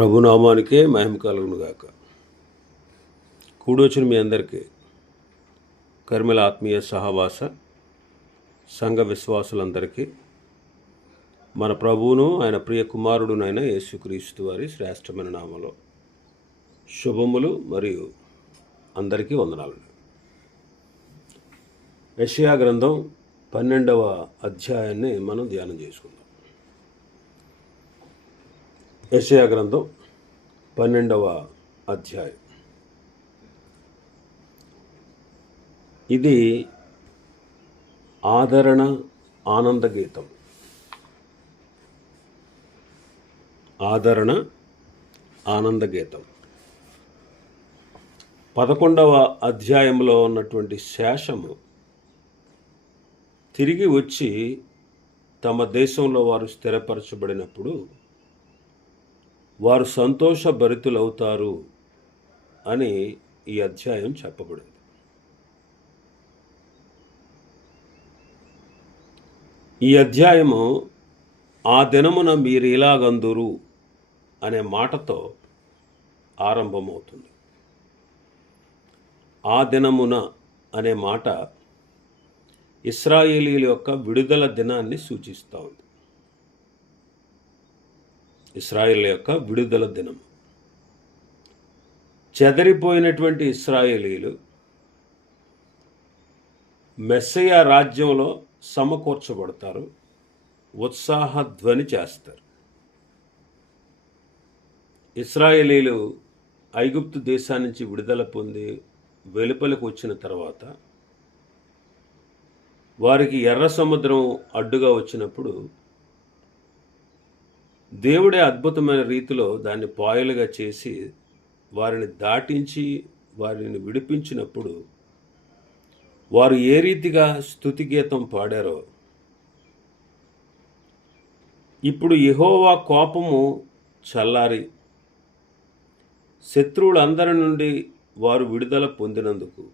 ప్రభునామానికే మహిమ కలుగును గాక. కూడొచ్చిన మీ అందరికీ కర్మల ఆత్మీయ సహవాస సంఘ విశ్వాసులందరికీ మన ప్రభువును ఆయన ప్రియ కుమారుడునైన యేసుక్రీస్తు వారి శ్రేష్టమైన నామలో శుభములు మరియు అందరికీ వందనాలు. యెషయా గ్రంథం 12వ అధ్యాయాన్ని మనం ధ్యానం చేసుకుందాం. యెషయా గ్రంథం 12వ అధ్యాయం. ఇది ఆదరణ ఆనంద గీతం. ఆదరణ ఆనంద గీతం 11వ అధ్యాయంలో ఉన్నటువంటి శేషము తిరిగి వచ్చి తమ దేశంలో వారు స్థిరపరచబడినప్పుడు వారు సంతోషభరితులవుతారు అని ఈ అధ్యాయం చెప్పబడింది. ఈ అధ్యాయము ఆ దినమున మీరు ఇలాగందురు అనే మాటతో ఆరంభమవుతుంది. ఆ దినమున అనే మాట ఇశ్రాయేలీయుల యొక్క విడుదల దినాన్ని సూచిస్తూ ఉంది. ఇశ్రాయేల్ యొక్క విడుదల దినం. చెదరిపోయినటువంటి ఇశ్రాయేలీయులు మెస్సయ రాజ్యంలో సమకూర్చబడతారు, ఉత్సాహ ధ్వని చేస్తారు. ఇశ్రాయేలీయులు ఐగుప్తు దేశాన్ని నుంచి విడుదల పొంది వెలుపలకు వచ్చిన తర్వాత వారికి ఎర్ర సముద్రం అడ్డుగా వచ్చినప్పుడు దేవుడే అద్భుతమైన రీతిలో దాన్ని పాయలుగా చేసి వారిని దాటించి వారిని విడిపించినప్పుడు వారు ఏ రీతిగా స్తుతి గీతం పాడారో ఇప్పుడు యెహోవా కోపము చల్లారి శత్రువులందరి నుండి వారు విడుదల పొందినందుకు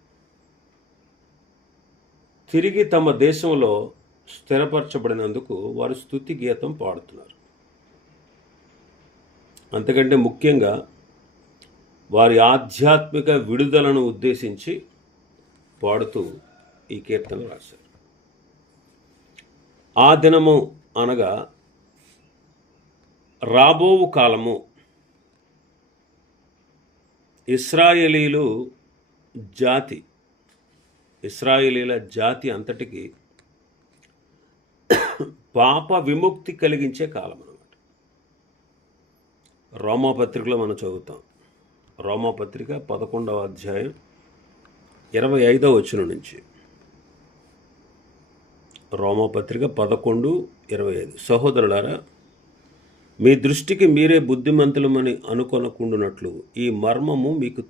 తిరిగి తమ దేశంలో స్థిరపరచబడినందుకు వారు స్తుతి గీతం పాడుతున్నారు. అంతకంటే ముఖ్యంగా వారి ఆధ్యాత్మిక విడుదలను ఉద్దేశించి పాడుతూ ఈ కీర్తన రాశారు. ఆ దినము అనగా రాబోవు కాలము ఇశ్రాయేలీల జాతి అంతటికి పాప విముక్తి కలిగించే కాలం అన్నమాట. రోమాపత్రికలో మనం చదువుతాం. రోమాపత్రిక 11వ అధ్యాయం 25వ వచనం నుంచి. రోమాపత్రిక 11:25. సహోదరులారా, మీ దృష్టికి మీరే బుద్ధిమంతులమని అనుకొనకుండునట్లు ఈ మర్మము మీకు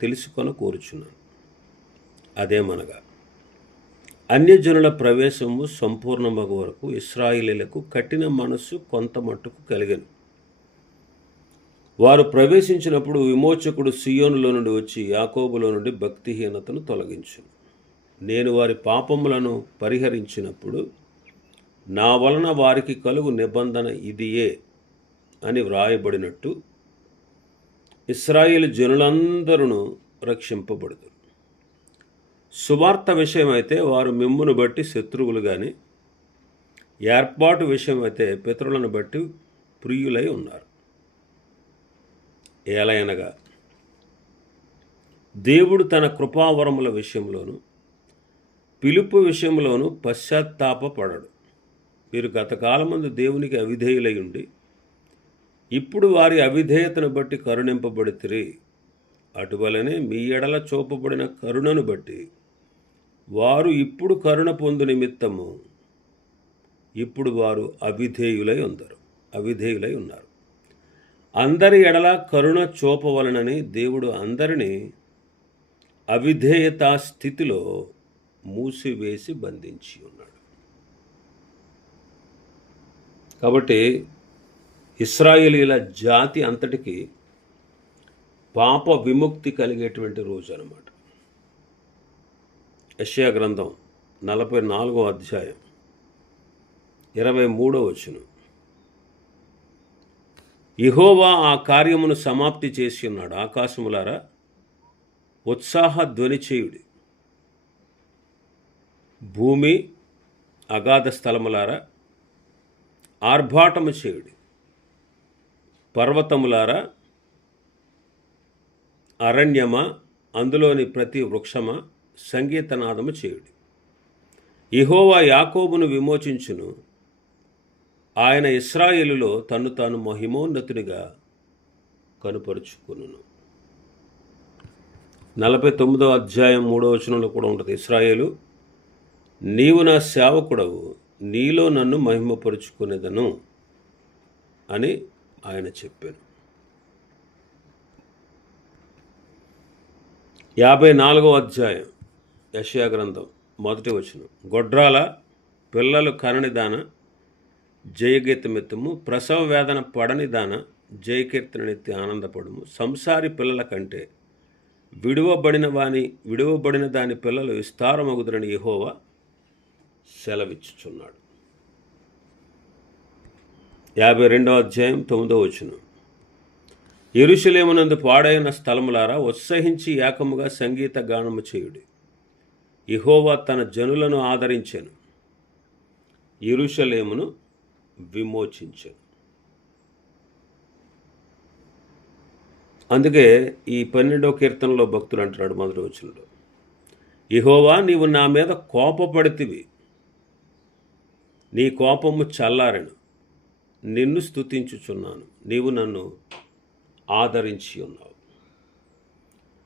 తెలుసుకొన కోరుచున్నాను. అదేమనగా అన్యజనుల ప్రవేశము సంపూర్ణమగు వరకు ఇశ్రాయేలీయులకు కఠిన మనస్సు కొంత మట్టుకు కలిగెను. వారు ప్రవేశించినప్పుడు విమోచకుడు సియోనులో నుండి వచ్చి యాకోబులో నుండి భక్తిహీనతను తొలగించును. నేను వారి పాపములను పరిహరించినప్పుడు నా వలన వారికి కలుగు నిబంధన ఇదియే అని వ్రాయబడినట్టు ఇశ్రాయేలు జనులందరూ రక్షింపబడుదురు. సువార్త విషయమైతే వారు మిమ్మును బట్టి శత్రువులు కానీ, ఏర్పాటు విషయమైతే పితరులను బట్టి ప్రియులై ఉన్నారు. ఏలయనగా దేవుడు తన కృపావరముల విషయంలోను పిలుపు విషయంలోనూ పశ్చాత్తాపపడడు. మీరు గతకాలమందు దేవునికి అవిధేయులై ఉండి ఇప్పుడు వారి అవిధేయతను బట్టి కరుణింపబడితిరి. అటువలనే మీ ఎడల చూపబడిన కరుణను బట్టి వారు ఇప్పుడు కరుణ పొందు నిమిత్తము ఇప్పుడు వారు అవిధేయులై ఉన్నారు. అందరి ఎడల కరుణ చూపవలనని దేవుడు అందరినీ అవిధేయతా స్థితిలో మూసివేసి బంధించి ఉన్నాడు. కాబట్టి ఇశ్రాయేలీయుల జాతి అంతటికి పాప విముక్తి కలిగేటువంటి రోజు అన్నమాట. యెషయా గ్రంథం 44వ అధ్యాయం 23వ వచనం. యెహోవా ఆ కార్యమును సమాప్తి చేసి ఉన్నాడు. ఆకాశములారా ఉత్సాహ ధ్వని చేయుడి, భూమి అగాధ స్థలములారా ఆర్భాటము చేయుడి, పర్వతములారా అరణ్యమా అందులోని ప్రతి వృక్షమా సంగీతనాదము చేయుడి. యెహోవా యాకోబును విమోచించును, ఆయన ఇశ్రాయేలులో తన్ను తాను మహిమోన్నతునిగా కనుపరుచుకును. 49వ అధ్యాయం 3వ వచనంలో కూడా ఉంటుంది, ఇశ్రాయేలు నీవు నా సేవకుడవు, నీలో నన్ను మహిమపరుచుకునేదను అని ఆయన చెప్పాను. 54వ అధ్యాయం యెషయా గ్రంథం 1వ వచనం, గొడ్రాల పిల్లలు కనని దాన జయగీతమెత్తుము, ప్రసవ వేదన పడని దాన జయకీర్తనెత్తి ఆనందపడుము. సంసారి పిల్లల కంటే విడువబడిన దాని పిల్లలు విస్తారమగుదురని యెహోవా సెలవిచ్చుచున్నాడు. 52వ అధ్యాయం 9వ వచనం, యెరూషలేమునందు పాడైన స్థలములారా ఉత్సహించి ఏకముగా సంగీత గానము చేయుడి. యెహోవా తన జనులను ఆదరించెను, యెరూషలేమును విమోచించెను. అందుకే ఈ 12వ కీర్తనలో భక్తుడు అంటున్నాడు 1వ వచనంలో, యెహోవా నీవు నా మీద కోపపడితివి, నీ కోపము చల్లారెను, నిన్ను స్తుతించుచున్నాను, నీవు నన్ను ఆదరించి ఉన్నావు.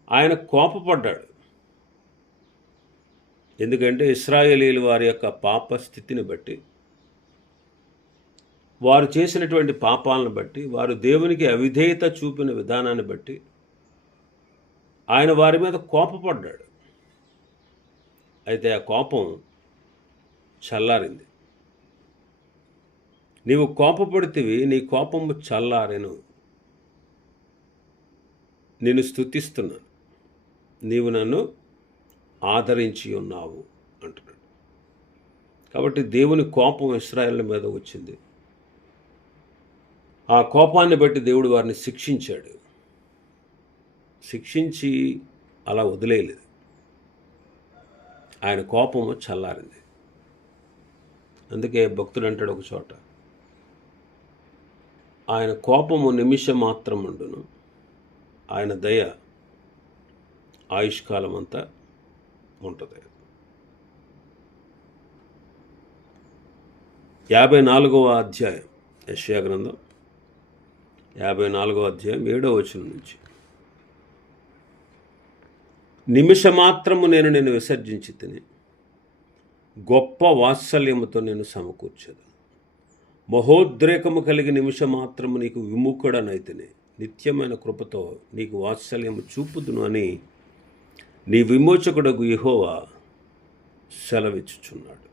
ఆయన కోపపడ్డాడు. ఎందుకంటే ఇశ్రాయేలీయుల వారి యొక్క పాప స్థితిని బట్టి, వారు చేసినటువంటి పాపాలను బట్టి, వారు దేవునికి అవిధేయత చూపిన విధానాన్ని బట్టి ఆయన వారి మీద కోపపడ్డాడు. అయితే ఆ కోపం చల్లారింది. నీవు కోపపడితివి, నీ కోపము చల్లారెను, నిన్ను స్తుతిస్తున్నాను, నీవు నన్ను ఆదరించి ఉన్నావు అంటున్నాడు. కాబట్టి దేవుని కోపం ఇశ్రాయేలు మీద వచ్చింది. ఆ కోపాన్ని బట్టి దేవుడు వారిని శిక్షించాడు. శిక్షించి అలా వదిలేయలేదు. ఆయన కోపము చల్లారింది. అందుకే భక్తుడు అంటాడు ఒక చోట, ఆయన కోపము నిమిషం మాత్రం ఉండును, ఆయన దయ ఆయుష్కాలం అంతా ఉంటుంది. 54వ అధ్యాయం యెషయా గ్రంథం 54వ అధ్యాయం 7వ వచనం నుంచి, నిమిషమాత్రము నేను నిన్ను విసర్జించి తిని గొప్ప వాత్సల్యముతో నేను సమకూర్చదు. మహోద్రేకము కలిగి నిమిషమాత్రము నీకు విముఖుడనైతిని, నిత్యమైన కృపతో నీకు వాత్సల్యము చూపుదును అని నీ విమోచకుడగు యెహోవా సెలవిచ్చుచున్నాడు.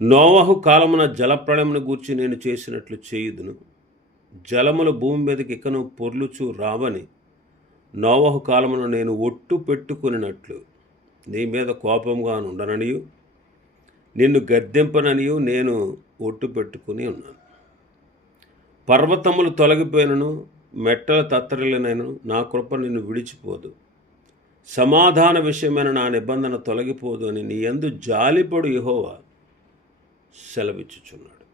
నోవహు కాలమున జలప్రళయమును గూర్చి నేను చేసినట్లు చేయుదును, జలములు భూమి మీదకి ఇకను పొర్లుచు రావని నోవహు కాలమున నేను ఒట్టు పెట్టుకున్నట్లు నీ మీద కోపంగా ఉండననియు నిన్ను గద్దెంపననియు నేను ఒట్టు పెట్టుకుని ఉన్నాను. పర్వతములు తొలగిపోయినను, మెట్టల తత్తరిల్లినను నా కృప నిన్ను విడిచిపోదు, సమాధాన విషయమైన నా నిబంధన తొలగిపోదు అని నీ యందు జాలిపడు యెహోవా సెలవిచ్చుచున్నాడు.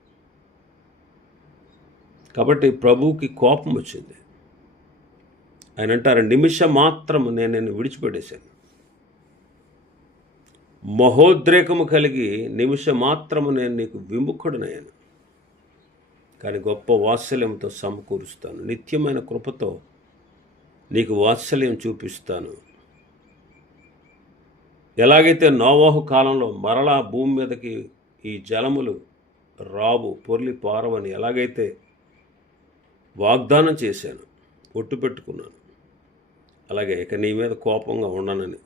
కాబట్టి ప్రభువుకి కోపం వచ్చింది. ఆయన అంటారు, నిమిషం మాత్రము నేను నిన్ను విడిచిపెట్టేశాను. మహోద్రేకము కలిగి నిమిషం మాత్రము నేను నీకు విముఖుడనయ్యాను, కానీ గొప్ప వాత్సల్యంతో సమకూరుస్తాను, నిత్యమైన కృపతో నీకు వాత్సల్యం చూపిస్తాను. ఎలాగైతే నోవహు కాలంలో మరలా భూమి మీదకి ఈ జలములు రావు, పొర్లి పారవని ఎలాగైతే వాగ్దానం చేశాను, ఒట్టు పెట్టుకున్నాను, అలాగే ఇక నీ మీద కోపంగా ఉండనని,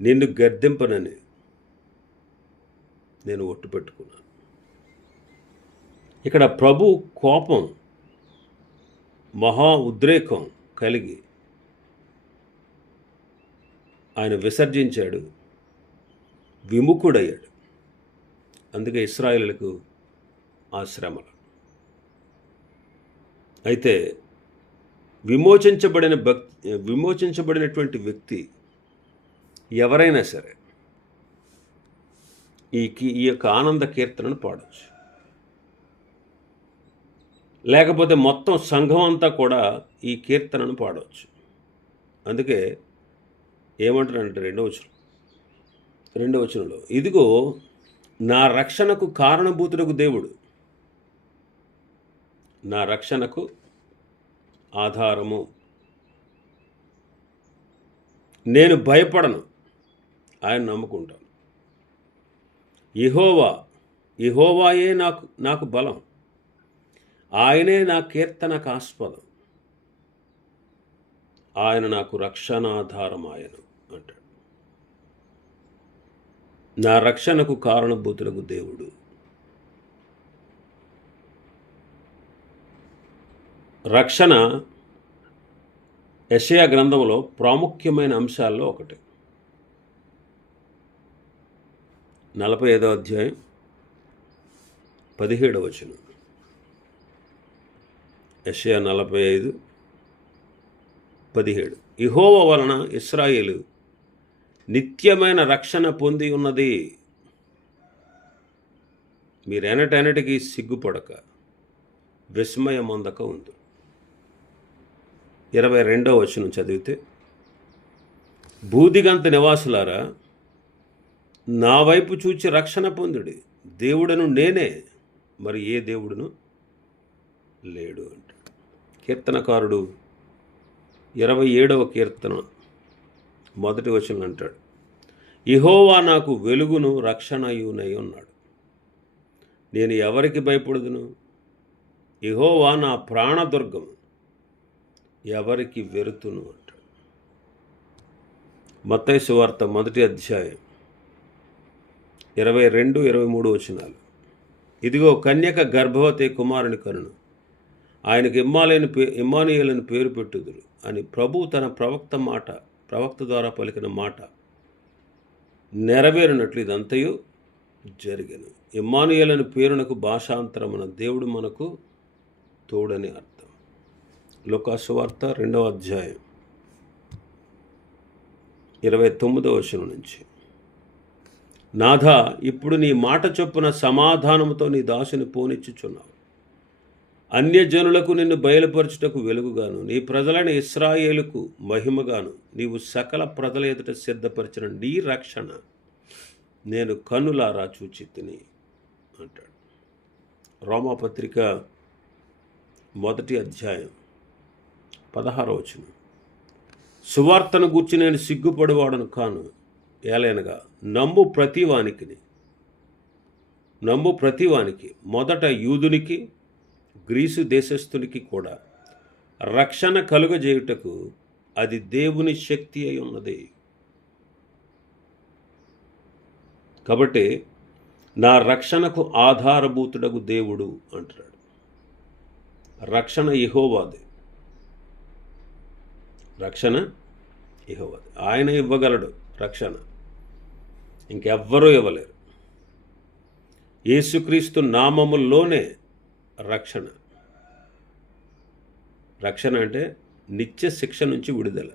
నిన్ను గద్దింపనని నేను ఒట్టు పెట్టుకున్నాను. ఇక్కడ ప్రభు కోపం, మహా ఉద్రేకం కలిగి ఆయన విసర్జించాడు, విముఖుడయ్యాడు. అందుకే ఇశ్రాయేలులకు ఆ శ్రమలు. అయితే విమోచించబడినటువంటి వ్యక్తి ఎవరైనా సరే ఈ యొక్క ఆనంద కీర్తనను పాడవచ్చు. లేకపోతే మొత్తం సంఘం అంతా కూడా ఈ కీర్తనను పాడవచ్చు. అందుకే ఏమంటారంటే రెండవ వచనంలో, ఇదిగో నా రక్షణకు కారణభూతుడకు దేవుడు, నా రక్షణకు ఆధారము, నేను భయపడను, ఆయన నమ్ముకుంటాను. యెహోవాయే నాకు బలం, ఆయనే నా కీర్తనకు ఆస్పదం, ఆయన నాకు రక్షణాధారం ఆయను అంటాడు. నా రక్షణకు కారణభూతులకు దేవుడు. రక్షణ యెషయా గ్రంథంలో ప్రాముఖ్యమైన అంశాల్లో ఒకటి. 45వ అధ్యాయం 17వ వచనం. యెషయా 45:17. యెహోవా వలన ఇశ్రాయేలు నిత్యమైన రక్షణ పొంది ఉన్నది, మీరెనటెనటికి సిగ్గుపడక విస్మయమొందక ఉంది. 22వ వచనం చదివితే, భూదిగంత నివాసులారా నా వైపు చూచి రక్షణ పొందుడి, దేవుడను నేనే, మరి ఏ దేవుడును లేడు అంటాడు. కీర్తనకారుడు 27వ కీర్తన 1వ వచనం అంటాడు, యెహోవా నాకు వెలుగును రక్షణయునై ఉన్నాడు, నేను ఎవరికి భయపడుదును? యెహోవా నా ప్రాణదుర్గము, ఎవరికి వెరుతును అంటాడు. మత్తయి సువార్త 1వ అధ్యాయం 22-23 వచనాలు. ఇదిగో కన్యక గర్భవతి కుమారుని కనును, ఆయనకు ఇమ్మానుయేలని పేరు పెట్టుదురు అని ప్రభువు తన ప్రవక్త ద్వారా పలికిన మాట నెరవేరినట్లు ఇదంతయు జరిగెను. ఇమ్మానుయేలని పేరునకు భాషాంతరమున దేవుడు మనకు తోడని అర్థం. లూకా సువార్త 2వ అధ్యాయం 29వ వచనం నుంచి, నాథా, ఇప్పుడు నీ మాట చొప్పున సమాధానముతో నీ దాసుని పోనిచ్చుచున్నావు. అన్యజనులకు నిన్ను బయలుపరచుటకు వెలుగుగాను, నీ ప్రజలైన ఇశ్రాయేలుకు మహిమగాను నీవు సకల ప్రజల ఎదుట సిద్ధపరిచిన నీ రక్షణ నేను కన్నులారా చూచితిని అంటాడు. రోమాపత్రిక 1వ అధ్యాయం 16వ వచనం. సువార్తను గూర్చి నేను సిగ్గుపడివాడను కాను, ఏలైనగా నమ్ము ప్రతివానికి మొదట యూదునికి గ్రీసు దేశస్థునికి కూడా రక్షణ కలుగజేయుటకు అది దేవుని శక్తి అయి ఉన్నది. కాబట్టి నా రక్షణకు ఆధారభూతుడగు దేవుడు అంటాడు. రక్షణ యెహోవాది, ఆయన ఇవ్వగలడు రక్షణ, ఇంకెవ్వరూ ఇవ్వలేరు. యేసుక్రీస్తు నామములోనే రక్షణ అంటే నిత్య శిక్ష నుంచి విడుదల.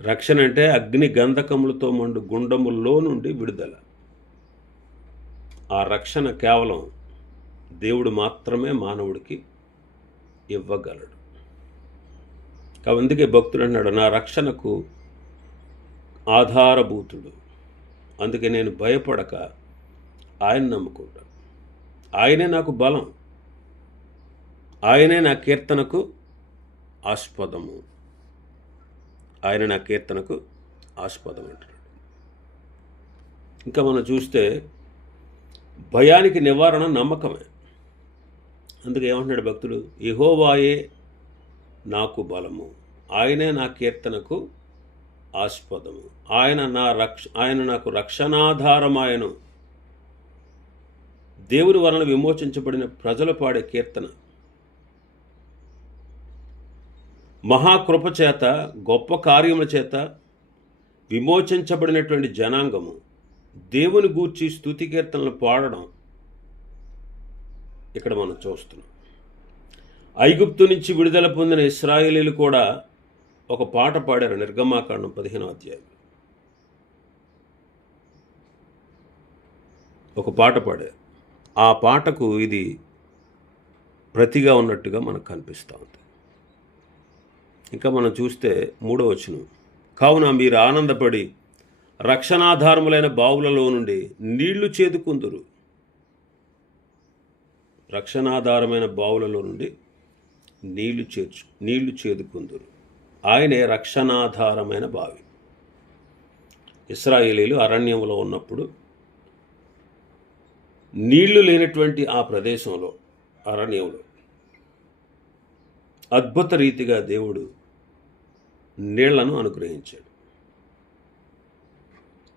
రక్షణ అంటే అగ్ని గంధకములతో మండు గుండముల్లో నుండి విడుదల. ఆ రక్షణ కేవలం దేవుడు మాత్రమే మానవుడికి ఇవ్వగలడు. కాబట్టి అందుకే భక్తుడు అన్నాడు, నా రక్షణకు ఆధారభూతుడు, అందుకే నేను భయపడక ఆయన నమ్ముకుంటాను. ఆయనే నాకు బలం, ఆయనే నా కీర్తనకు ఆస్పదము, ఆయన నా కీర్తనకు ఆస్పదం అంటాడు. ఇంకా మనం చూస్తే భయానికి నివారణ నమ్మకమే. అందుకే ఏమంటున్నాడు భక్తుడు, యెహోవాయే నాకు బలము, ఆయనే నా కీర్తనకు ఆస్పదము, ఆయన నాకు రక్షణాధారమాయను. దేవుని వలన విమోచించబడిన ప్రజలు పాడే కీర్తన. మహాకృప చేత, గొప్ప కార్యముల చేత విమోచించబడినటువంటి జనాంగము దేవుని గూర్చి స్తుతి కీర్తనలు పాడడం ఇక్కడ మనం చూస్తున్నాం. ఐగుప్తు నుంచి విడుదల పొందిన ఇశ్రాయేలీలు కూడా ఒక పాట పాడారు. నిర్గమాకాండం 15వ అధ్యాయం ఒక పాట పాడారు. ఆ పాటకు ఇది ప్రతిగా ఉన్నట్టుగా మనకు కనిపిస్తూ ఉంది. ఇంకా మనం చూస్తే 3వ వచనం, కావున మీరు ఆనందపడి రక్షణాధారములైన బావులలో నుండి నీళ్లు చేదుకుందురు. రక్షణాధారమైన బావులలో నుండి నీళ్లు చేదుకుందురు. ఆయనే రక్షణాధారమైన బావి. ఇశ్రాయేలీలు అరణ్యంలో ఉన్నప్పుడు నీళ్లు లేనటువంటి ఆ ప్రదేశంలో, అరణ్యంలో అద్భుత రీతిగా దేవుడు నీళ్లను అనుగ్రహించాడు.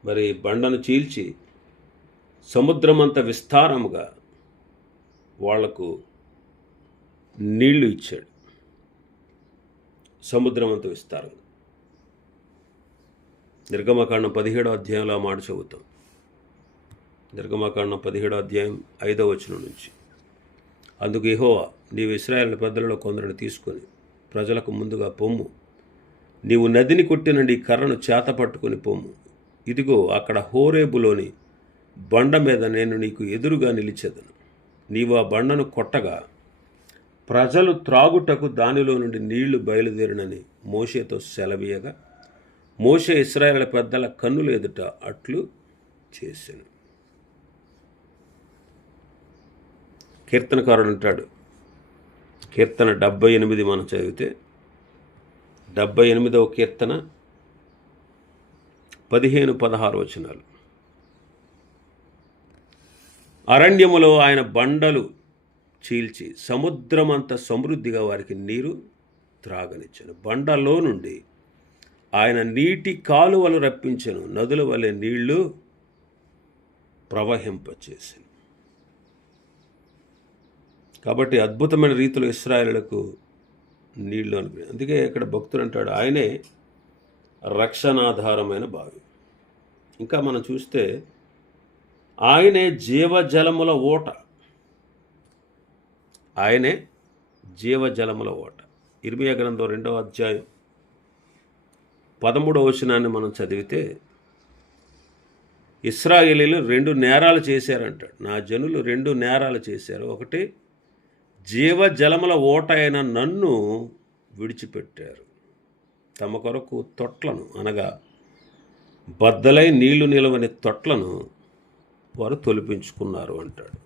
మరి బండను చీల్చి సముద్రమంత విస్తారముగా వాళ్లకు నీళ్లు ఇచ్చాడు. సముద్రమంత విస్తారంగా. నిర్గమకాండం 17వ అధ్యాయంలో మాట చదువుతాం. నిర్గమకాండం 17వ అధ్యాయం 5వ వచనం నుంచి, అందుకు యెహోవా, నీవు ఇశ్రాయేలు పెద్దలలో కొందరిని తీసుకొని ప్రజలకు ముందుగా పొమ్ము. నీవు నదిని కొట్టిన నీ కర్రను చేత పట్టుకొని పొమ్ము. ఇదిగో అక్కడ హోరేబులోని బండ మీద నేను నీకు ఎదురుగా నిలిచెదను. నీవు ఆ బండను కొట్టగా ప్రజలు త్రాగుటకు దానిలో నుండి నీళ్లు బయలుదేరినని మోషేతో సెలవీయగా, మోషే ఇశ్రాయేలు పెద్దల కన్నులు ఎదుట అట్లు చేశాను. కీర్తనకారుడు అంటాడు, కీర్తన 78 మనం చదివితే 78వ కీర్తన 15-16 వచనాలు. అరణ్యములో ఆయన బండలు చీల్చి సముద్రమంత సమృద్ధిగా వారికి నీరు త్రాగనిచ్చాను. బండలో నుండి ఆయన నీటి కాలువలు రప్పించెను, నదుల వలె నీళ్లు ప్రవహింపచేసాను. కాబట్టి అద్భుతమైన రీతిలో ఇశ్రాయేలులకు నీళ్లు అనుగ్రహం. అందుకే ఇక్కడ భక్తుడు అంటాడు, ఆయనే రక్షణాధారమైన బావి. ఇంకా మనం చూస్తే ఆయనే జీవజలముల ఓట. ఆయనే జీవజలముల ఓట. ఇర్మియా గ్రంథం 2వ అధ్యాయం 13వ వచనాన్ని మనం చదివితే, ఇశ్రాయేలీలు 2 నేరాలు చేశారంటాడు. నా జనులు 2 నేరాలు చేశారు. ఒకటి, జీవజలముల ఓట అయిన నన్ను విడిచిపెట్టారు. తమ కొరకు తొట్లను, అనగా బద్దలై నీళ్లు నిలవని తొట్లను వారు తొలిపించుకున్నారు అంటాడు.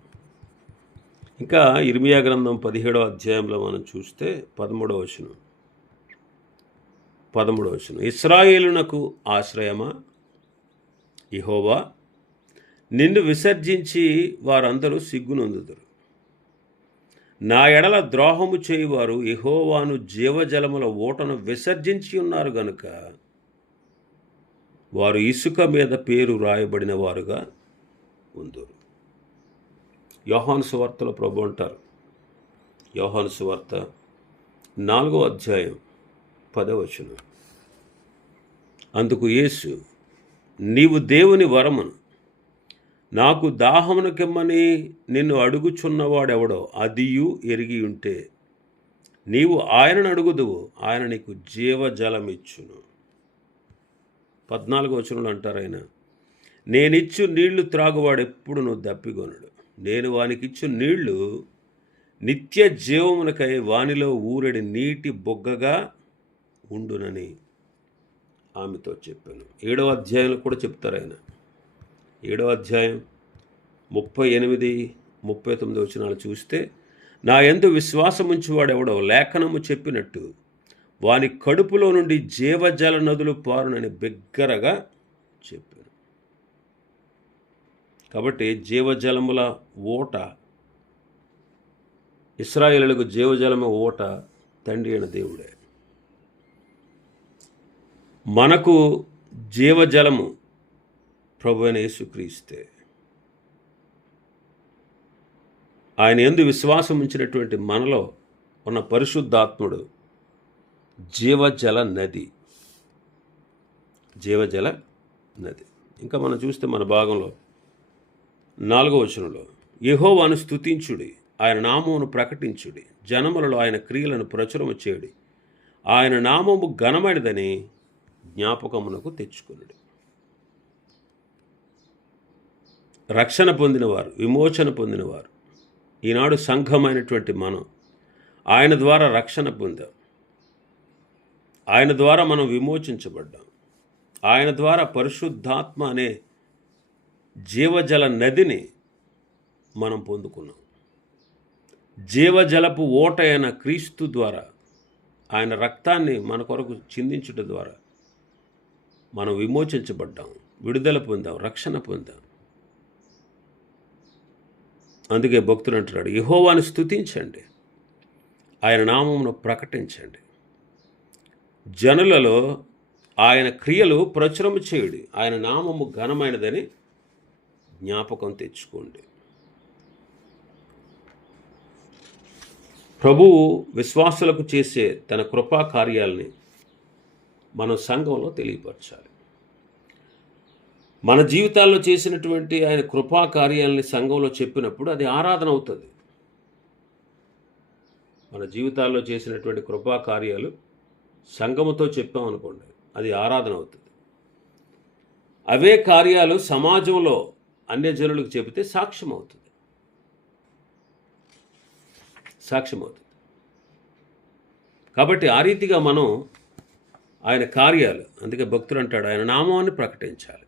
ఇంకా ఇర్మియా గ్రంథం 17వ అధ్యాయంలో మనం చూస్తే 13వ వచనం, ఇశ్రాయేలునకు ఆశ్రయమా యెహోవా, నిన్ను విసర్జించి వారందరూ సిగ్గునొందుదురు. నా ఎడల ద్రోహము చేయువారు యెహోవాను జీవజలముల ఓటను విసర్జించి ఉన్నారు గనుక వారు ఇసుక మీద పేరు రాయబడిన వారుగా ఉందురు. యోహాను సువార్తలో ప్రభు అంటారు, యోహాను సువార్త 4వ అధ్యాయం 10వ వచనం, అందుకు యేసు, నీవు దేవుని వరమును, నాకు దాహమునకిమ్మని నిన్ను అడుగుచున్నవాడెవడో అదియు ఎరిగి ఉంటే నీవు ఆయనను అడుగుదువు, ఆయన నీకు జీవజలమిచ్చును. 14వ వచనంలో అంటారు ఆయన, నేనిచ్చు నీళ్లు త్రాగువాడు ఎప్పుడు నువ్వు దప్పికొనడు. నేను వానికిచ్చు నీళ్లు నిత్య జీవమునకై వానిలో ఊరెడి నీటి బొగ్గగా ఉండునని ఆమెతో చెప్పాను. 7వ అధ్యాయంలో కూడా చెప్తారు ఆయన. 7వ అధ్యాయం 38-39 వచనాలు చూస్తే, నా యందు విశ్వాసముంచువాడెవడో లేఖనము చెప్పినట్టు వాని కడుపులో నుండి జీవజల నదులు పారునని బిగ్గరగా చెప్పాను. కాబట్టి జీవజలముల ఓట, ఇశ్రాయేలులకు జీవజలము ఓట తండ్రి అయిన దేవుడే. మనకు జీవజలము ప్రభువైన యేసుక్రీస్తే. ఆయన యందు విశ్వాసం ఉంచినటువంటి మనలో ఉన్న పరిశుద్ధాత్ముడు జీవజల నది. జీవజల నది. ఇంకా మనం చూస్తే మన భాగంలో 4వ వచనంలో, యెహోవాను స్తుతించుడి, ఆయన నామమును ప్రకటించుడి, జనములలో ఆయన క్రియలను ప్రచురము చేయుడి, ఆయన నామము ఘనమైనదని జ్ఞాపకమునకు తెచ్చుకునుడి. రక్షణ పొందినవారు, విమోచన పొందినవారు, ఈనాడు సంఘమైనటువంటి మనం ఆయన ద్వారా రక్షణ పొందాం, ఆయన ద్వారా మనం విమోచించబడ్డాం, ఆయన ద్వారా పరిశుద్ధాత్మ అనే జీవజల నదిని మనం పొందుకున్నాం. జీవజలపు ఓట అయిన క్రీస్తు ద్వారా, ఆయన రక్తాన్ని మన కొరకు చిందించుట ద్వారా మనం విమోచించబడ్డాం, విడుదల పొందాం, రక్షణ పొందాం. అందుకే భక్తుడు అంటున్నాడు, యెహోవాను స్తుతించండి, ఆయన నామమును ప్రకటించండి, జనులలో ఆయన క్రియలు ప్రచురము చేయుడి, ఆయన నామము ఘనమైనదని జ్ఞాపకం తెచ్చుకోండి. ప్రభువు విశ్వాసులకు చేసే తన కృపా కార్యాలని మనం సంఘంలో తెలియపరచాలి. మన జీవితాల్లో చేసినటువంటి ఆయన కృపా కార్యాలని సంఘంలో చెప్పినప్పుడు అది ఆరాధన అవుతుంది. మన జీవితాల్లో చేసినటువంటి కృపా కార్యాలు సంఘముతో చెప్పామనుకోండి, అది ఆరాధన అవుతుంది. అవే కార్యాలు సమాజంలో అన్యజనులకు చెబితే సాక్ష్యం అవుతుంది. కాబట్టి ఆ రీతిగా మనం ఆయన కార్యాలు, అందుకే భక్తుడు అంటాడు, ఆయన నామాన్ని ప్రకటించాలి,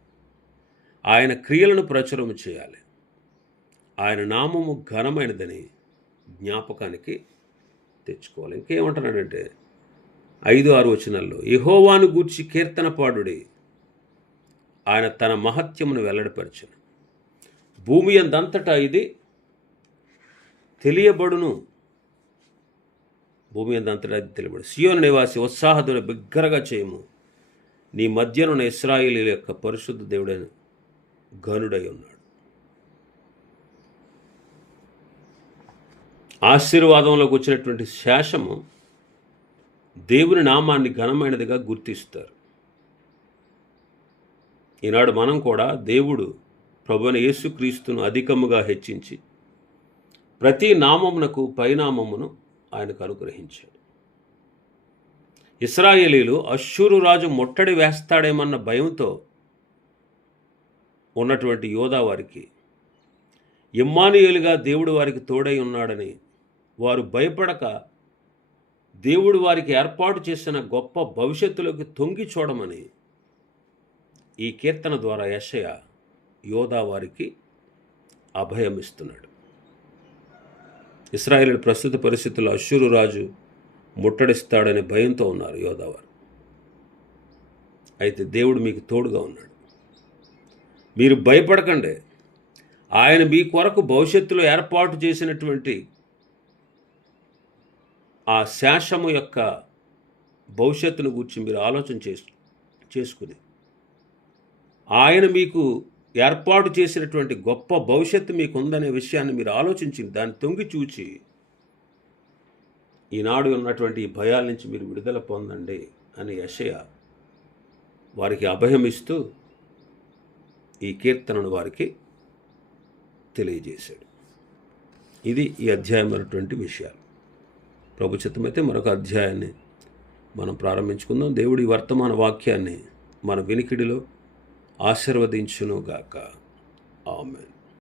ఆయన క్రియలను ప్రచురము చేయాలి, ఆయన నామము ఘనమైనదని జ్ఞాపకానికి తెచ్చుకోవాలి. ఇంకేమంటున్నాడంటే 5-6 వచనాల్లో, యెహోవాను గూర్చి కీర్తన పాడుడి, ఆయన తన మహత్యమును వెల్లడిపరచును, భూమి అందంతటా ఇది తెలియబడును, భూమి అందంతటా ఇది తెలియబడు. సియోను నివాసి ఉత్సాహధ్వని బిగ్గరగా చేయము, నీ మధ్యనున్న ఇశ్రాయేలీయుల యొక్క పరిశుద్ధ దేవుడైన ఘనుడై ఉన్నాడు. ఆశీర్వాదంలోకి వచ్చినటువంటి శేషము దేవుని నామాన్ని ఘనమైనదిగా గుర్తిస్తారు. ఈనాడు మనం కూడా దేవుడు ప్రభువైన యేసుక్రీస్తును అధికముగా హెచ్చించి ప్రతి నామమునకు పైనామమును ఆయనకు అనుగ్రహించాడు. ఇశ్రాయేలీలు అష్షూరు రాజు ముట్టడి వేస్తాడేమన్న భయంతో ఉన్నటువంటి యోధా వారికి ఇమ్మానుయేలుగా దేవుడు వారికి తోడై ఉన్నాడని వారు భయపడక దేవుడు వారికి ఏర్పాటు చేసిన గొప్ప భవిష్యత్తులోకి తొంగి చూడమని ఈ కీర్తన ద్వారా యెషయా యోధా వారికి అభయమిస్తున్నాడు. ఇశ్రాయేలు ప్రస్తుత పరిస్థితుల్లో అష్షూరు రాజు ముట్టడిస్తాడనే భయంతో ఉన్నారు యోధావారు. అయితే దేవుడు మీకు తోడుగా ఉన్నాడు, మీరు భయపడకండి. ఆయన మీ కొరకు భవిష్యత్తులో ఏర్పాటు చేసినటువంటి ఆ శేషము యొక్క భవిష్యత్తును గురించి మీరు ఆలోచన చేసుకుని ఆయన మీకు ఏర్పాటు చేసినటువంటి గొప్ప భవిష్యత్తు మీకు ఉందనే విషయాన్ని మీరు ఆలోచించి దాన్ని తొంగి చూచి ఈనాడు ఉన్నటువంటి ఈ భయాల నుంచి మీరు విడుదల పొందండి అని యెషయా వారికి అభయమిస్తూ ఈ కీర్తనను వారికి తెలియజేశాడు. ఇది ఈ అధ్యాయమైనటువంటి విషయాలు. ప్రభు చిత్తమైతే మరొక అధ్యాయాన్ని మనం ప్రారంభించుకుందాం. దేవుడి వర్తమాన వాక్యాన్ని మన వినికిడిలో ఆశీర్వదించునుగాక. ఆమేన్.